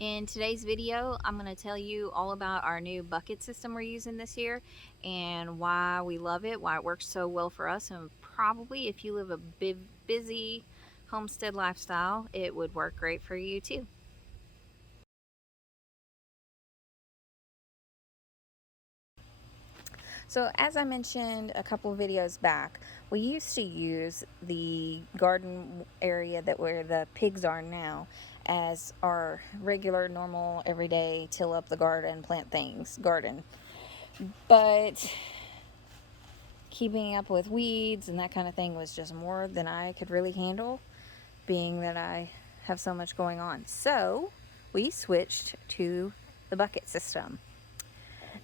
In today's video, I'm going to tell you all about our new bucket system we're using this year and why we love it, why it works so well for us, and probably if you live a busy homestead lifestyle, it would work great for you too. So as I mentioned a couple of videos back, we used to use the garden area where the pigs are now as our regular, normal, everyday till up the garden, plant things garden. But keeping up with weeds and that kind of thing was just more than I could really handle, being that I have so much going on. So we switched to the bucket system.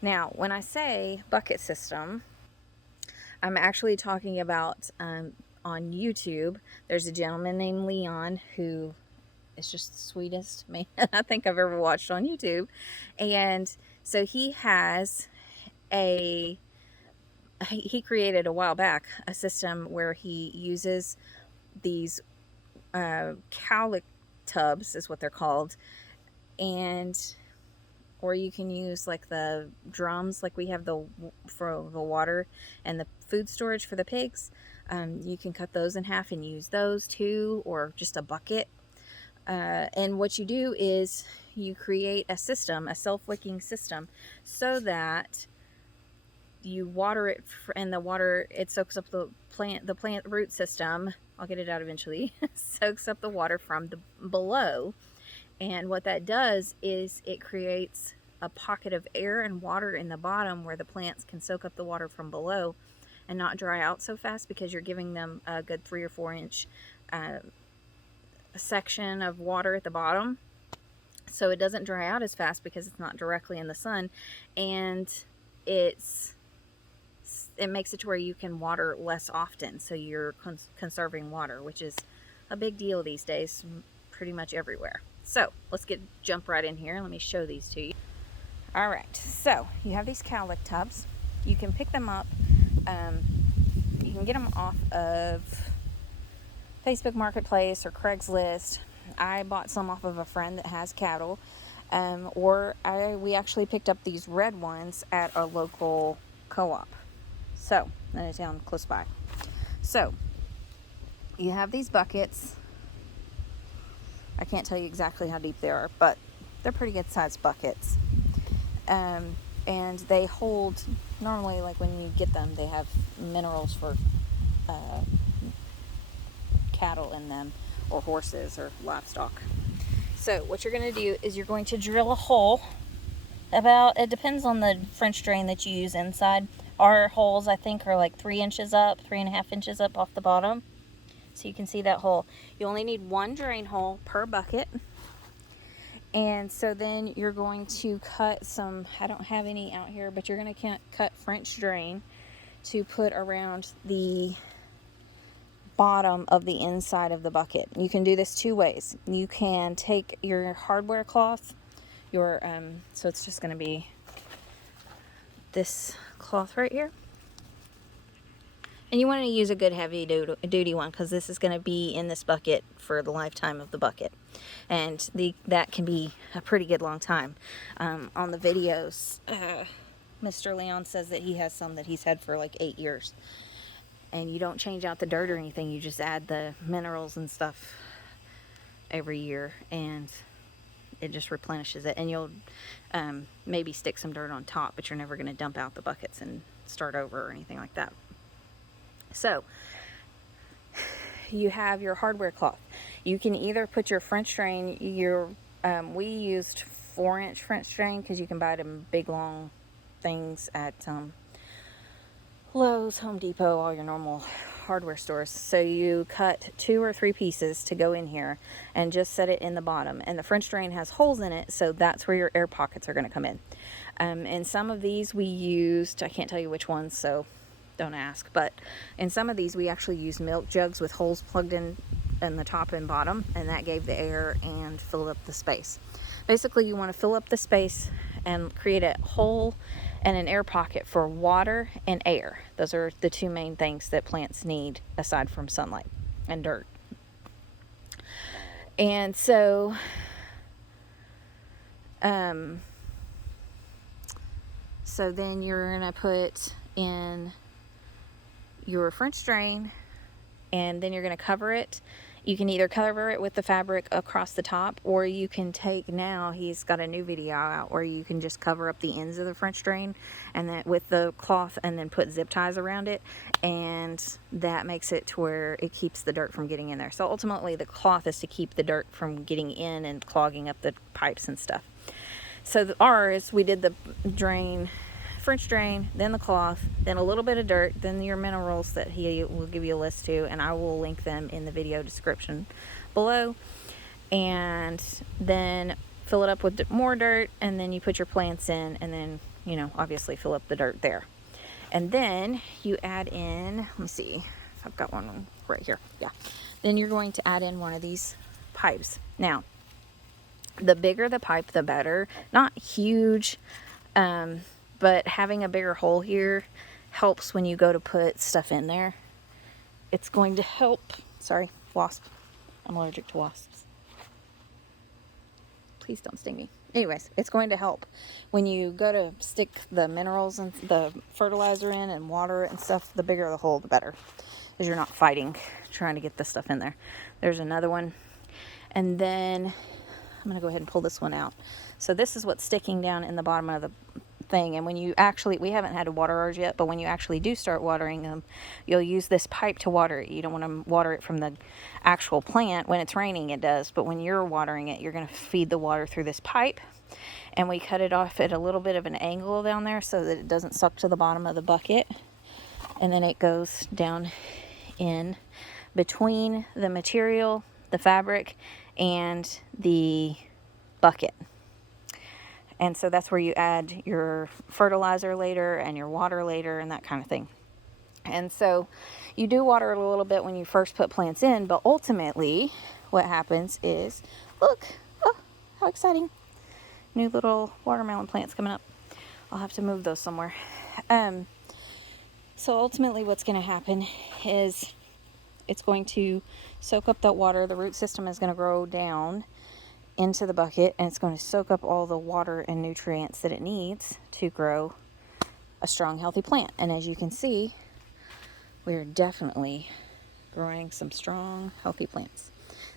Now, when I say bucket system, I'm actually talking about on YouTube. There's a gentleman named Leon who is just the sweetest man I think I've ever watched on YouTube. And so he created a while back a system where he uses these cowlick tubs is what they're called, or you can use like the drums, like we have for the water and the food storage for the pigs. You can cut those in half and use those too, or just a bucket. And what you do is you create a system, a self-wicking system, so that you water it, and the water, it soaks up the plant root system. I'll get it out eventually. Soaks up the water from the below. And what that does is it creates a pocket of air and water in the bottom where the plants can soak up the water from below and not dry out so fast, because you're giving them a good 3 or 4 inch section of water at the bottom. So it doesn't dry out as fast because it's not directly in the sun, and it makes it to where you can water less often, so you're conserving water, which is a big deal these days pretty much everywhere. So let's jump right in here. Let me show these to you. All right, so you have these cowlick tubs. You can pick them up. You can get them off of Facebook Marketplace or Craigslist. I bought some off of a friend that has cattle, we actually picked up these red ones at a local co-op. So, in a town close by. So, you have these buckets. I can't tell you exactly how deep they are, but they're pretty good sized buckets. And they hold, normally, like when you get them, they have minerals for cattle in them, or horses, or livestock. So what you're going to do is you're going to drill a hole. It depends on the French drain that you use inside. Our holes, I think, are like 3 inches up, 3.5 inches up off the bottom. So you can see that hole. You only need 1 drain hole per bucket. And so then you're going to cut some, I don't have any out here, but you're going to cut French drain to put around the bottom of the inside of the bucket. You can do this 2 ways. You can take your hardware cloth, so it's just going to be this cloth right here. And you want to use a good heavy duty one, because this is going to be in this bucket for the lifetime of the bucket. And that can be a pretty good long time. On the videos, Mr. Leon says that he has some that he's had for like 8 years. And you don't change out the dirt or anything. You just add the minerals and stuff every year, and it just replenishes it. And you'll maybe stick some dirt on top, but you're never going to dump out the buckets and start over or anything like that. So you have your hardware cloth. You can either put your French drain, we used 4-inch French drain, because you can buy them big long things at Lowe's, Home Depot, all your normal hardware stores. So you cut 2 or 3 pieces to go in here and just set it in the bottom. And the French drain has holes in it, so that's where your air pockets are going to come in. And some of these we used, I can't tell you which ones, so don't ask, but in some of these we actually used milk jugs with holes plugged in the top and bottom, and that gave the air and filled up the space. Basically, you want to fill up the space and create a hole and an air pocket for water and air. Those are the 2 main things that plants need, aside from sunlight and dirt. And so So then you're going to put in your French drain, and then you're going to cover it. You can either cover it with the fabric across the top, or you can take, now he's got a new video out where you can just cover up the ends of the French drain and then with the cloth, and then put zip ties around it, and that makes it to where it keeps the dirt from getting in there. So ultimately the cloth is to keep the dirt from getting in and clogging up the pipes and stuff. So ours, we did the drain, French drain, then the cloth, then a little bit of dirt, then your minerals that he will give you a list to, and I will link them in the video description below. And then fill it up with more dirt, and then you put your plants in, and then, you know, obviously fill up the dirt there. And then you add in, let me see if I've got one right here. Yeah. Then you're going to add in one of these pipes. Now, the bigger the pipe, the better. Not huge, but having a bigger hole here helps when you go to put stuff in there. It's going to help. Sorry, wasp. I'm allergic to wasps. Please don't sting me. Anyways, it's going to help when you go to stick the minerals and the fertilizer in and water it and stuff. The bigger the hole, the better, because you're not fighting trying to get the stuff in there. There's another one. And then I'm going to go ahead and pull this one out. So this is what's sticking down in the bottom of the thing. And when you actually, we haven't had to water ours yet, but when you actually do start watering them, you'll use this pipe to water it. You don't want to water it from the actual plant. When it's raining, it does, but when you're watering it, you're going to feed the water through this pipe. And we cut it off at a little bit of an angle down there so that it doesn't suck to the bottom of the bucket. And then it goes down in between the material, the fabric, and the bucket. And so that's where you add your fertilizer later and your water later and that kind of thing. And so you do water it a little bit when you first put plants in, but ultimately what happens is, look, oh, how exciting. New little watermelon plants coming up. I'll have to move those somewhere. So ultimately what's going to happen is it's going to soak up that water. The root system is going to grow down into the bucket, and it's going to soak up all the water and nutrients that it needs to grow a strong, healthy plant. And as you can see, we're definitely growing some strong, healthy plants.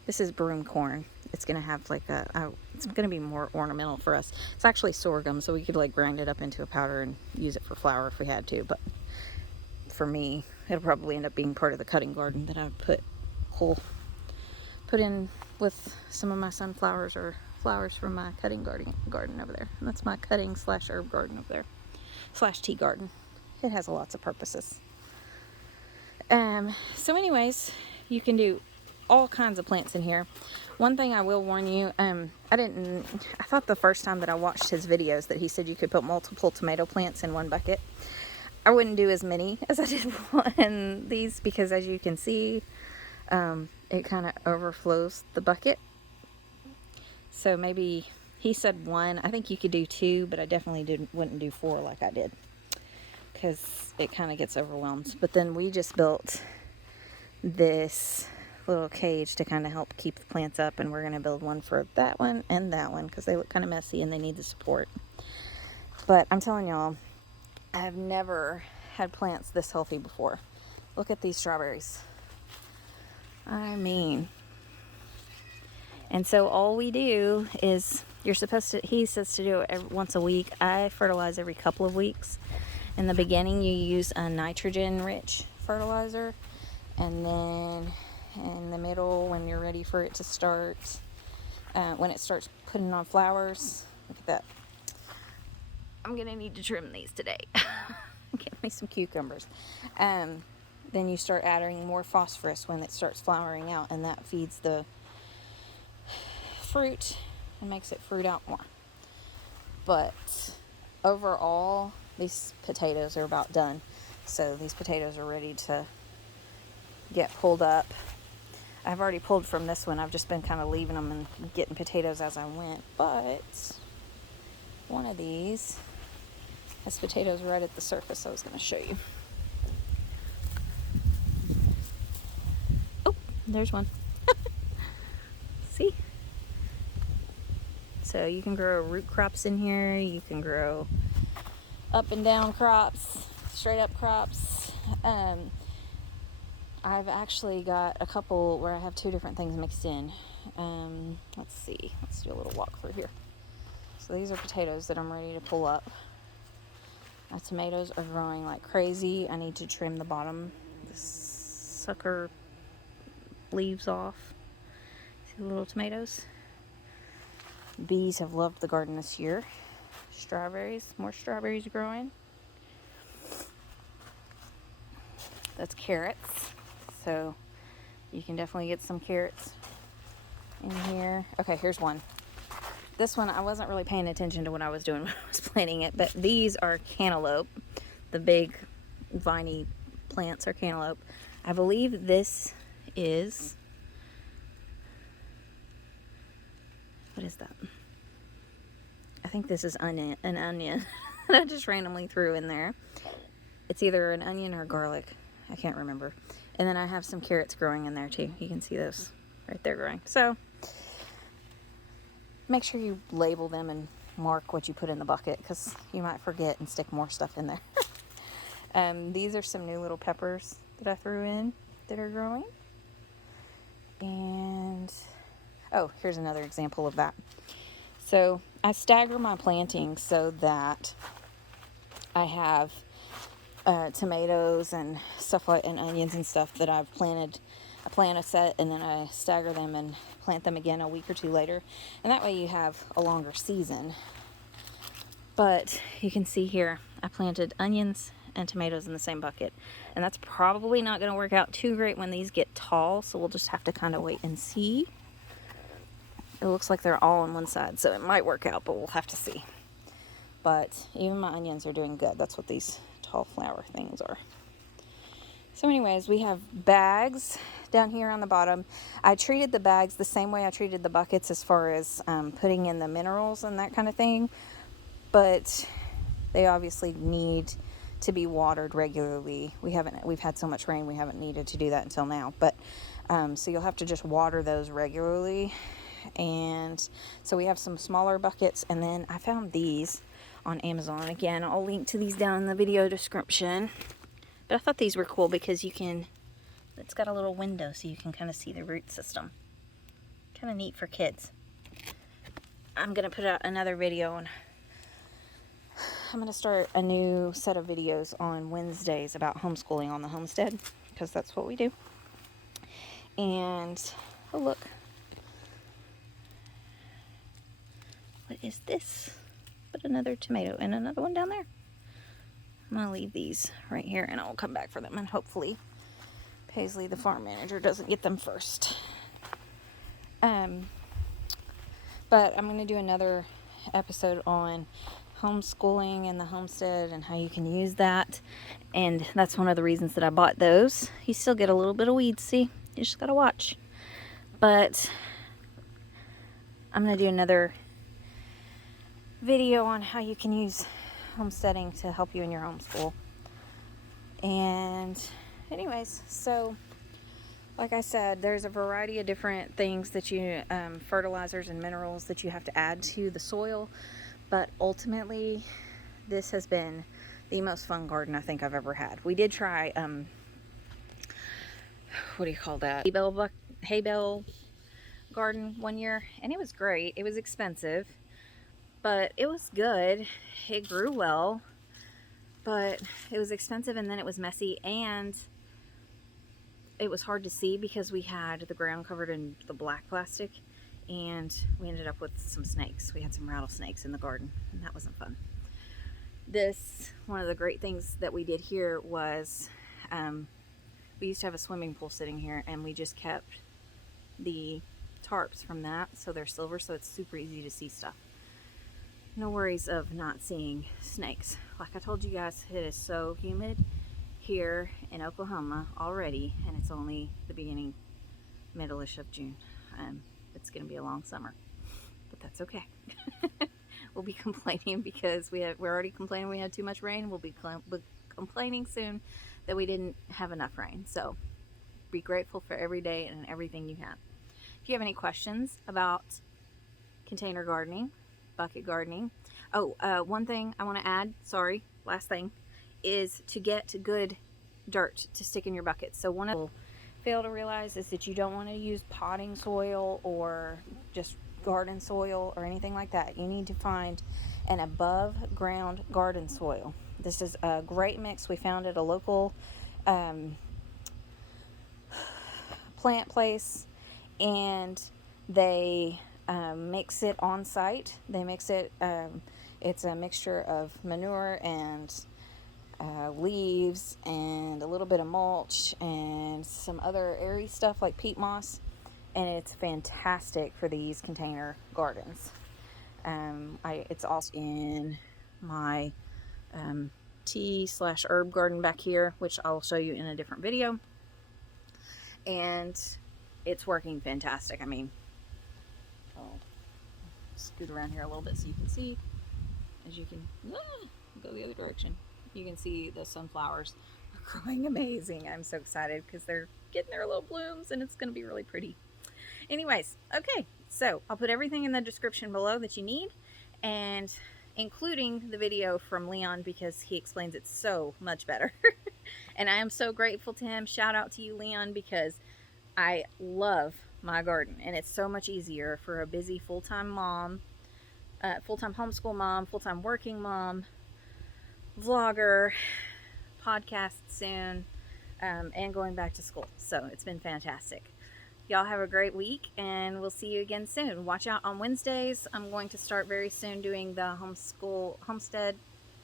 This is broom corn. It's going to have like it's going to be more ornamental for us. It's actually sorghum, so we could like grind it up into a powder and use it for flour if we had to. But for me, it'll probably end up being part of the cutting garden that I would put in with some of my sunflowers or flowers from my cutting garden over there. And that's my cutting / herb garden over there / tea garden. It has lots of purposes. So anyways, you can do all kinds of plants in here. One thing I will warn you, I thought the first time that I watched his videos that he said you could put multiple tomato plants in one bucket. I wouldn't do as many as I did in these, because as you can see, it kind of overflows the bucket. So maybe he said 1. I think you could do 2, but I definitely wouldn't do 4 like I did, because it kind of gets overwhelmed. But then we just built this little cage to kind of help keep the plants up, and we're going to build one for that one and that one because they look kind of messy and they need the support. But I'm telling y'all, I've never had plants this healthy before. Look at these strawberries. I mean, and so all we do is, he says to do it once a week. I fertilize every couple of weeks. In the beginning, you use a nitrogen-rich fertilizer, and then in the middle, when you're ready for it to start, when it starts putting on flowers, look at that. I'm gonna need to trim these today. Get me some cucumbers. Then you start adding more phosphorus when it starts flowering out, and that feeds the fruit and makes it fruit out more. But overall, these potatoes are about done. So these potatoes are ready to get pulled up. I've already pulled from this one. I've just been kind of leaving them and getting potatoes as I went. But one of these has potatoes right at the surface. I was going to show you. Oh, there's one. See? So you can grow root crops in here. You can grow up and down crops, straight up crops. I've actually got a couple where I have two different things mixed in. Let's see. Let's do a little walk through here. So these are potatoes that I'm ready to pull up. My tomatoes are growing like crazy. I need to trim the bottom, the sucker leaves off. See the little tomatoes? Bees have loved the garden this year. Strawberries, more strawberries growing. That's carrots. So you can definitely get some carrots in here. Okay, here's one. This one, I wasn't really paying attention to what I was doing when I was planting it, but these are cantaloupe. The big viney plants are cantaloupe. I believe this is, what is that? I think this is an onion that I just randomly threw in there. It's either an onion or garlic. I can't remember. And then I have some carrots growing in there too. You can see those right there growing. So make sure you label them and mark what you put in the bucket, because you might forget and stick more stuff in there. These are some new little peppers that I threw in that are growing. And, oh, here's another example of that. So I stagger my plantings so that I have tomatoes and stuff like, and onions and stuff that I've planted. I plant a set and then I stagger them and plant them again a week or two later, and that way you have a longer season. But you can see here I planted onions and tomatoes in the same bucket, and that's probably not going to work out too great when these get tall, so we'll just have to kind of wait and see. It looks like they're all on one side, so it might work out, but we'll have to see. But even my onions are doing good. That's what these tall flower things are. So anyways, we have bags down here on the bottom. I treated the bags the same way I treated the buckets as far as putting in the minerals and that kind of thing. But they obviously need to be watered regularly. We've had so much rain, we haven't needed to do that until now. But so you'll have to just water those regularly. And so we have some smaller buckets, and then I found these on Amazon. Again, I'll link to these down in the video description. But I thought these were cool because it's got a little window so you can kind of see the root system. Kind of neat for kids. I'm going to put out another video, and I'm going to start a new set of videos on Wednesdays about homeschooling on the homestead, because that's what we do. And, oh look. What is this? But another tomato and another one down there. I'm going to leave these right here, and I'll come back for them, and hopefully Paisley, the farm manager, doesn't get them first. But I'm going to do another episode on homeschooling and the homestead and how you can use that. And that's one of the reasons that I bought those. You still get a little bit of weeds, see? You just got to watch. But I'm going to do another video on how you can use homesteading to help you in your homeschool. And anyways, so like I said, there's a variety of different things that you fertilizers and minerals that you have to add to the soil, but ultimately this has been the most fun garden I think I've ever had. We did try what do you call that, hay bale garden one year, and it was great. It was expensive, but it was good. It grew well, but it was expensive, and then it was messy, and it was hard to see because we had the ground covered in the black plastic, and we ended up with some snakes. We had some rattlesnakes in the garden, and that wasn't fun. One of the great things that we did here was we used to have a swimming pool sitting here, and we just kept the tarps from that, so they're silver, so it's super easy to see stuff. No worries of not seeing snakes. Like I told you guys, it is so humid here in Oklahoma already, and it's only the middle-ish of June. It's going to be a long summer, but that's okay. We'll be complaining because we're already complaining we had too much rain. We'll be complaining soon that we didn't have enough rain. So be grateful for every day and everything you have. If you have any questions about container gardening, bucket gardening. Oh, one thing I want to add, sorry, last thing, is to get good dirt to stick in your buckets. So one of the fail to realize is that you don't want to use potting soil or just garden soil or anything like that. You need to find an above ground garden soil. This is a great mix we found at a local plant place, and they mix it on site. They mix it, it's a mixture of manure and leaves and a little bit of mulch and some other airy stuff like peat moss, and it's fantastic for these container gardens. It's also in my tea/herb garden back here, which I'll show you in a different video, and it's working fantastic. I mean, I'll scoot around here a little bit so you can see. As you can go the other direction, you can see the sunflowers are growing amazing. I'm so excited because they're getting their little blooms and it's going to be really pretty. Anyways, okay, so I'll put everything in the description below that you need, and including the video from Leon because he explains it so much better. And I am so grateful to him. Shout out to you, Leon, because I love my garden and it's so much easier for a busy full-time mom, full-time homeschool mom, full-time working mom, vlogger, podcast soon, and going back to school. So it's been fantastic. Y'all have a great week, and we'll see you again soon. Watch out on Wednesdays. I'm going to start very soon doing the homestead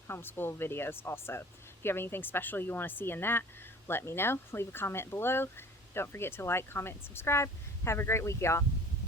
homeschool videos also. If you have anything special you want to see in that, let me know. Leave a comment below. Don't forget to like, comment, and subscribe. Have a great week, y'all.